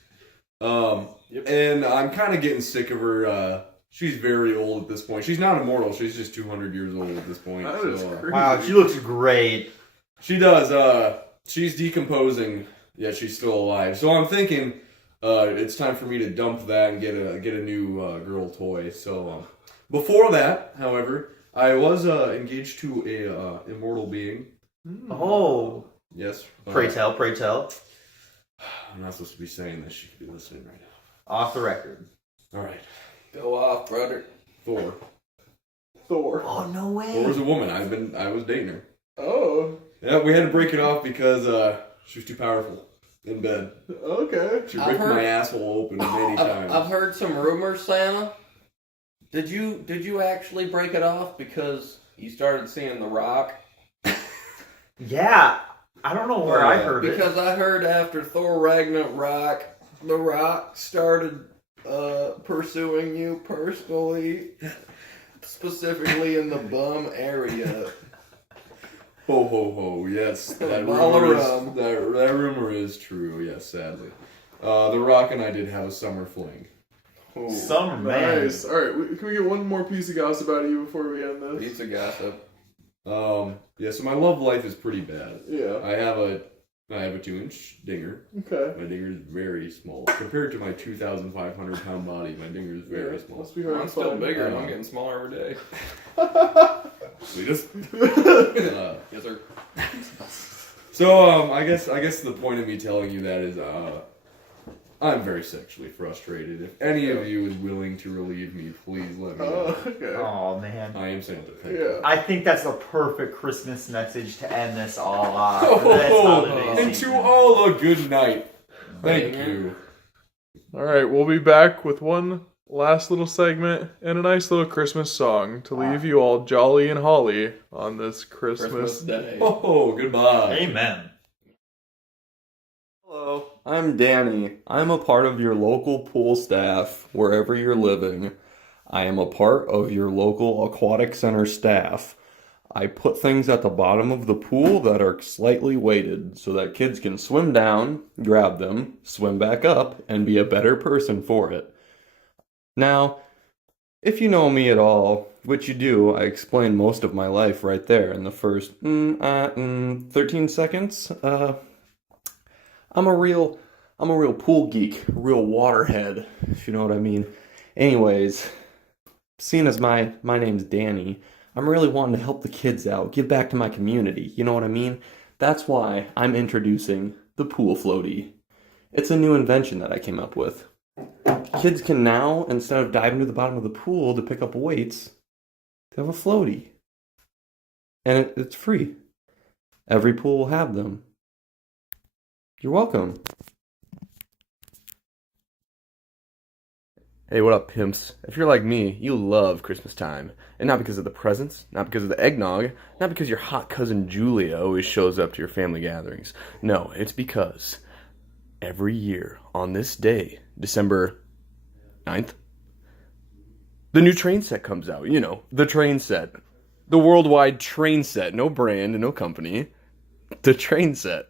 Yep. And I'm kind of getting sick of her. She's very old at this point. She's not immortal. She's just 200 years old at this point. That so, is crazy. Wow, she looks great. She does. She's decomposing. Yet she's still alive. So I'm thinking, it's time for me to dump that and get a new girl toy. So before that, however, I was engaged to a immortal being. Oh. Yes. Pray tell, pray tell. I'm not supposed to be saying this. She could be listening right Off the record. now. All right. Go off, brother. Thor. Thor. Oh, no way. Thor was a woman. I was dating her. Oh, Yeah, we had to break it off because she was too powerful in bed. okay. She I've ripped heard- my asshole open many times. I've heard some rumors, Santa. Did you actually break it off because you started seeing The Rock? Yeah, I don't know where I heard it. Because I heard after Thor Ragnarok, The Rock started pursuing you personally, specifically in the bum area. Ho ho ho! Yes, that Ball rumor is, around. that rumor is true. Yes, sadly, The Rock and I did have a summer fling. Ooh. Summer, man. Nice. All right, can we get one more piece of gossip out of you before we end this? Pizza gossip. Yeah, so my love life is pretty bad. Yeah. I have a I have a 2-inch dinger. Okay. My dinger is very small. Compared to my 2,500-pound body, my dinger is very small. Must be hard I'm to still find. bigger and I'm getting smaller every day. Sweetest. Yes, sir. So, I guess the point of me telling you that is, I'm very sexually frustrated. If any of you is willing to relieve me, please let me know. Okay. Oh man. I am Santa. Thank you. Yeah. I think that's the perfect Christmas message to end this all off. This holiday And season. to all a good night. Thank you. All right, we'll be back with one last little segment and a nice little Christmas song to leave you all jolly and holly on this Christmas Day. Oh, goodbye. Amen. Hello, I'm Danny. I'm a part of your local pool staff wherever you're living. I am a part of your local aquatic center staff. I put things at the bottom of the pool that are slightly weighted so that kids can swim down, grab them, swim back up, and be a better person for it. Now, if you know me at all, which you do, I explained most of my life right there in the first 13 seconds. I'm a real pool geek, a real waterhead, if you know what I mean. Anyways, seeing as my name's Danny, I'm really wanting to help the kids out, give back to my community, you know what I mean? That's why I'm introducing the pool floaty. It's a new invention that I came up with. Kids can now, instead of diving to the bottom of the pool to pick up weights, they have a floaty. And it's free. Every pool will have them. You're welcome. Hey, what up, pimps? If you're like me, you love Christmas time. And not because of the presents, not because of the eggnog, not because your hot cousin Julia always shows up to your family gatherings. No, it's because every year on this day, December 9th, the new train set comes out. You know, the train set. The worldwide train set. No brand, no company. The train set.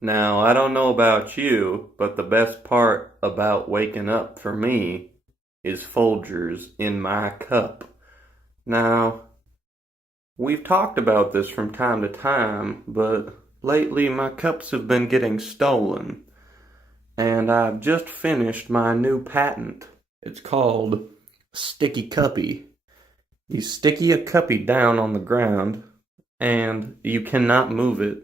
Now, I don't know about you, but the best part about waking up for me is Folgers in my cup. Now, we've talked about this from time to time, but lately my cups have been getting stolen. And I've just finished my new patent. It's called Sticky Cuppy. You sticky a cuppy down on the ground, and you cannot move it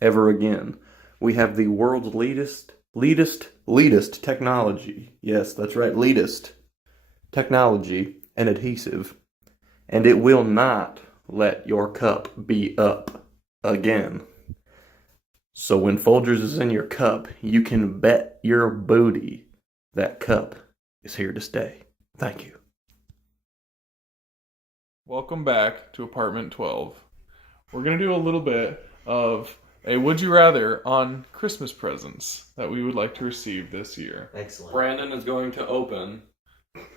ever again. We have the world's latest technology. Yes, that's right, latest technology and adhesive. And it will not let your cup be up again. So when Folgers is in your cup, you can bet your booty that cup is here to stay. Thank you. Welcome back to Apartment 12. We're going to do a little bit of a Would You Rather on Christmas presents that we would like to receive this year. Excellent. Brandon is going to open.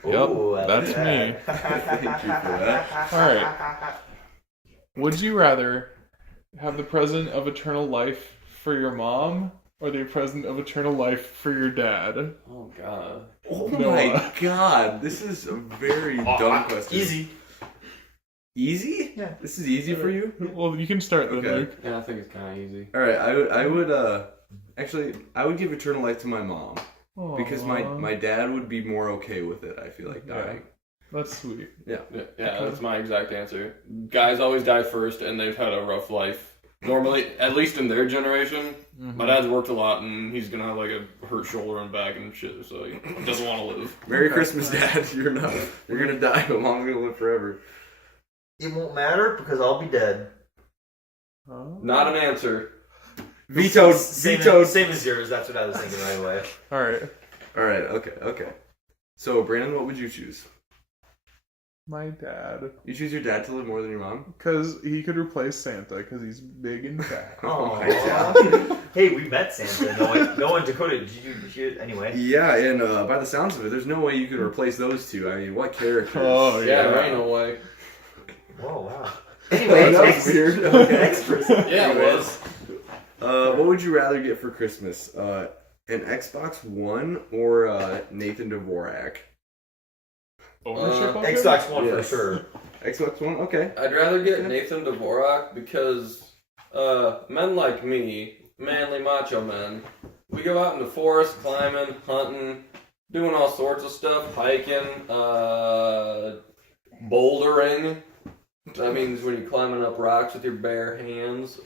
Yep, Ooh, I like that's that. me. Thank you for that. Alright. Would you rather have the present of eternal life for your mom or the present of eternal life for your dad? Oh, God. Oh Noah. my god, this is a very dumb question. Easy. Easy? Yeah. This is easy for you? Well, you can start then, Okay. Luke. Yeah, I think it's kind of easy. Alright, I would give eternal life to my mom. Because my dad would be more okay with it, I feel like, dying. That's sweet. Yeah, that's my exact answer. Guys always die first, and they've had a rough life. Normally, at least in their generation, my dad's worked a lot, and he's gonna have like a hurt shoulder and back and shit, so he doesn't want to live. Merry Christmas, Dad. You're gonna die, but Mom's gonna live forever. It won't matter because I'll be dead. Not an answer. Vetoed. Same as yours. That's what I was thinking right away. Alright. Okay. So, Brandon, what would you choose? My dad. You choose your dad to live more than your mom? Because he could replace Santa, because he's big and fat. Oh my Aw. Hey, we met Santa. No one, Dakota. Did you anyway? Yeah, and by the sounds of it, there's no way you could replace those two. I mean, what characters? Oh, Yeah, there ain't no way. Whoa, wow. Anyway, that was weird. Okay. Next person. Yeah, it was. What would you rather get for Christmas? An Xbox One or Nathan Dvorak? Ownership of it? Xbox One Yes. for sure. Xbox One? Okay. I'd rather get Nathan Dvorak because Men like me, manly macho men, we go out in the forest, climbing, hunting, doing all sorts of stuff, hiking, bouldering. That means when you're climbing up rocks with your bare hands.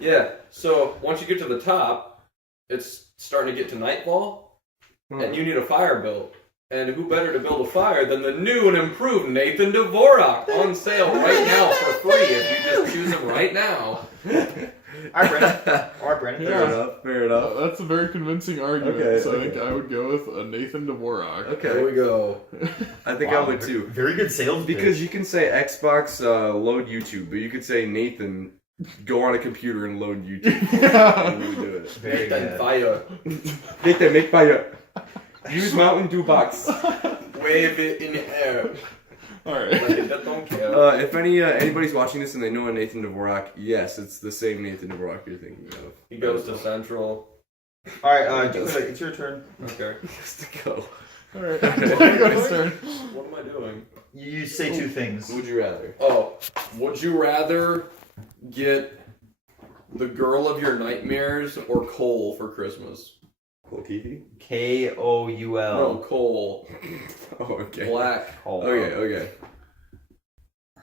Yeah, so once you get to the top, it's starting to get to nightfall, and you need a fire built. And who better to build a fire than the new and improved Nathan Dvorak, on sale right now for free if you just choose him right now. Alright, Brandon. Fair enough. That's a very convincing argument, Okay, so I okay. think I would go with a Nathan Dvorak. Okay. There we go. I think Wow, I would too. Very good sales Because pitch. you can say Xbox load YouTube, but you could say Nathan go on a computer and load YouTube. And we do it. Very Nathan good. Fire. Nathan, make fire. Use Mountain Dew box. Wave it in the air. Alright. Like, that don't care. If anybody's watching this and they know a Nathan Dvorak, yes, it's the same Nathan Dvorak you're thinking of. He goes to Central. Alright, it's your turn. Okay. He has to go. Alright. Go his turn. What am I doing? You say two things. Would you rather? Oh, would you rather get the girl of your nightmares or Cole for Christmas? Cole Keefe? Koul. No, Cole. Oh, okay. Black. Cole. Okay.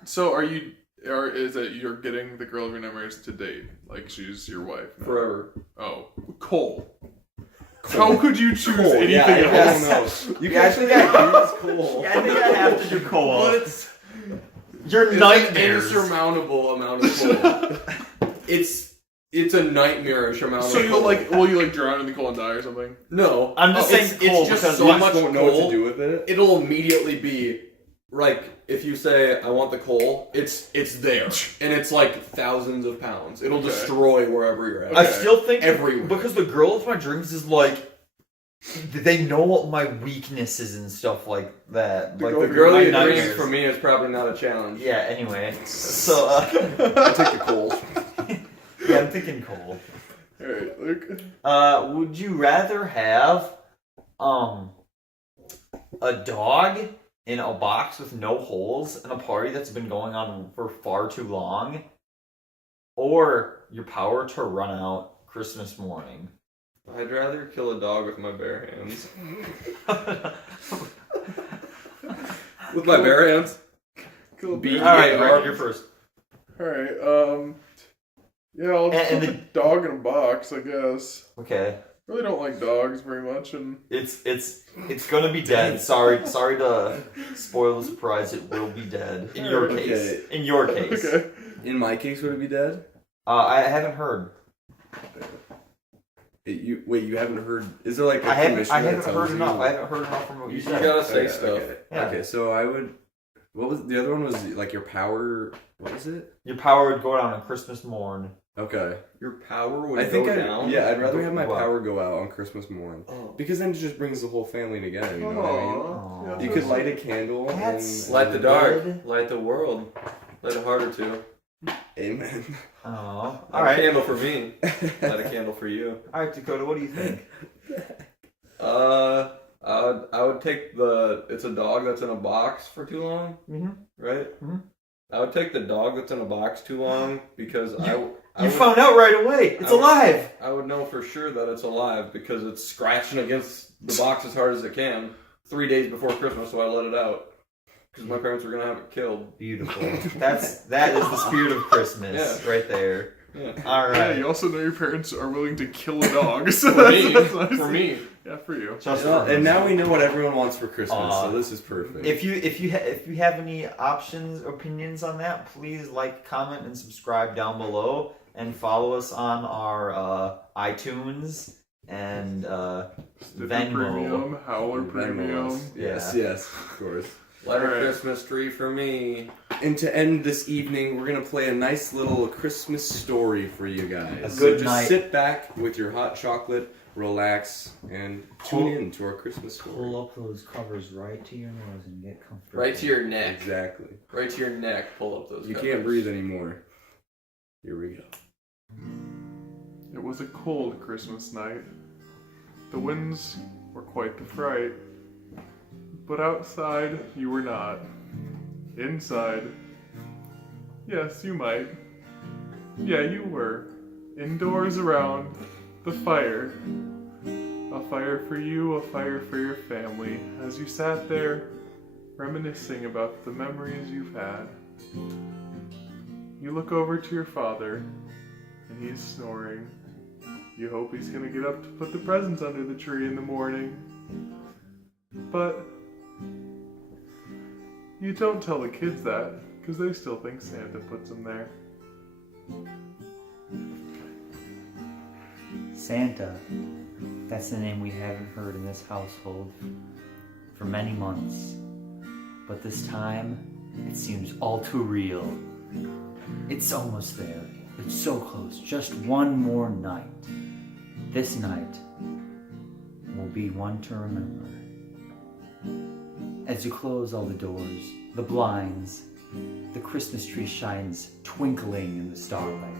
So is it you're getting the girl of your nightmares to date? Like she's your wife? now? Forever. Oh. Cole. How could you choose Cole, anything yeah, I else? don't know. You Yeah, I can't think I choose Cole. Yeah, I think I have to do Cole. But it's Your an nightmares. insurmountable amount of Cole. It's a nightmarish amount So of you'll Cole. will you drown in the cold and die or something? No. I'm just saying Cole it's just because so You much just won't know what Cole. to do with it. It'll immediately be like if you say I want the coal, it's there, and it's like thousands of pounds. It'll Okay. destroy wherever you're at. I still think Everywhere. because the girl of my dreams is like they know what my weaknesses and stuff like that. The Like girl The of girl my of your dreams nightmares. for me is probably not a challenge. Yeah. Anyway, so I'll take the coal. yeah, I'm thinking Cole. Alright, Luke. Would you rather have a dog in a box with no holes in a party that's been going on for far too long, or your power to run out Christmas morning? I'd rather kill a dog with my bare hands. With my bare hands? Cool. Be- Alright, Yeah, Brandon, you're first. Alright, yeah, I'll just And put the dog in a box, I guess. Okay. Really don't like dogs very much, and It's gonna be dead. Sorry to spoil the surprise. It will be dead in your Okay. case. In your case. okay. In my case, would it be dead? I haven't heard. You haven't heard? Is there like a I haven't commissioner that heard tells you? enough. I haven't heard enough from what you You said. gotta say Okay, stuff. Okay. Yeah. Okay, so I would. What was the other one? Was like your power? What was it? Your power would go down on Christmas morn. Okay. Your power would I think go I'd down? rather have my What? power go out on Christmas morning Oh. because then it just brings the whole family together. You know what I mean? Aw. Yeah, You could light a candle. That's- and, Light the dark. Dead. Light the world. Light a heart or two. Amen. Oh, Light all a right. candle for me. Light a candle for you. All right, Dakota. What do you think? I would take it's a dog that's in a box for too long, Mm-hmm. right? Mhm. I would take the dog that's in a box too long because I You would, found out right away. It's I would- alive. I would know for sure that it's alive because it's scratching against the box as hard as it can 3 days before Christmas, so I let it out because my parents were gonna have it killed. Beautiful. that is the spirit of Christmas right there. Yeah. All Yeah, right. you also know your parents are willing to kill a dog. So For me, that's nice. for me. Yeah, for you. Just Well, for and now Christmas. we know what everyone wants for Christmas, Aw. so this is perfect. If you have any opinions on that, please like, comment, and subscribe down below, and follow us on our iTunes and Stitcher Venmo. Premium, Howler Venmo Premium. us. Yes, Yeah. yes, of course. Light a Alright. Christmas tree for me. And to end this evening, we're gonna play a nice little Christmas story for you guys. A good so just night. sit back with your hot chocolate, relax, and tune in to our Christmas story. up those covers right to your nose and get comfortable. Right to your neck. Exactly. Right to your neck. Pull up those You covers. can't breathe anymore. Here we go. It was a cold Christmas night. The winds were quite the fright. But outside, you were not. Inside, yes, you might. Yeah, you were. Indoors around the fire. A fire for you, a fire for your family. As you sat there, reminiscing about the memories you've had, you look over to your father, and he's snoring. You hope he's gonna get up to put the presents under the tree in the morning. But you don't tell the kids that, because they still think Santa puts them there. Santa. That's the name we haven't heard in this household for many months. But this time, it seems all too real. It's almost there. It's so close. Just one more night. This night will be one to remember. As you close all the doors, the blinds, the Christmas tree shines twinkling in the starlight.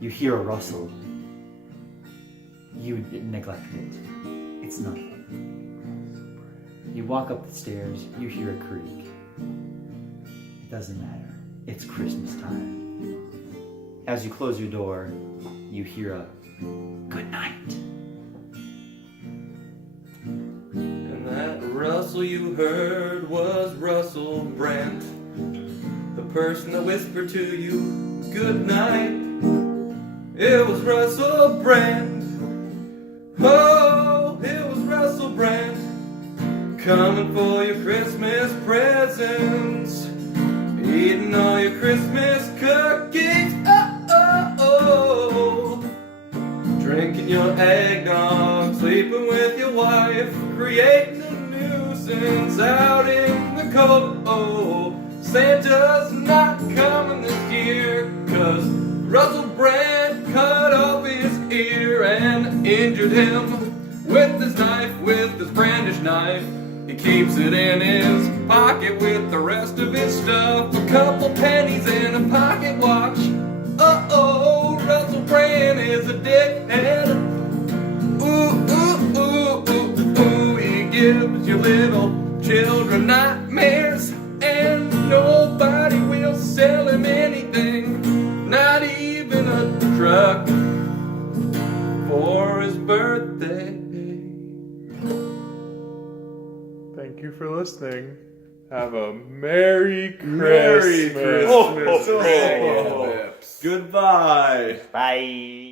You hear a rustle. You neglect it. It's nothing. You walk up the stairs, you hear a creak. It doesn't matter. It's Christmas time. As you close your door, you hear a good night. And that rustle you heard was Russell Brand, the person that whispered to you good night. It was Russell Brand. Oh, it was Russell Brand, coming for your Christmas presents, eating all your Christmas cookies. Oh, drinking your eggnog, sleeping with your wife, creating a nuisance out in the cold. Oh, Santa's not coming this year, 'cause Russell Brand cut off his ear and injured him with his brandished knife. He keeps it in his pocket with the rest of his stuff, a couple pennies and a pocket watch. Uh-oh, Russell Brand is a dickhead. Ooh, ooh, ooh, ooh, ooh, he gives your little children nightmares, and nobody will sell him anything, not even a truck for his birthday. Thank you for listening. Have a Merry Christmas. Merry Christmas. Oh, Goodbye. Bye.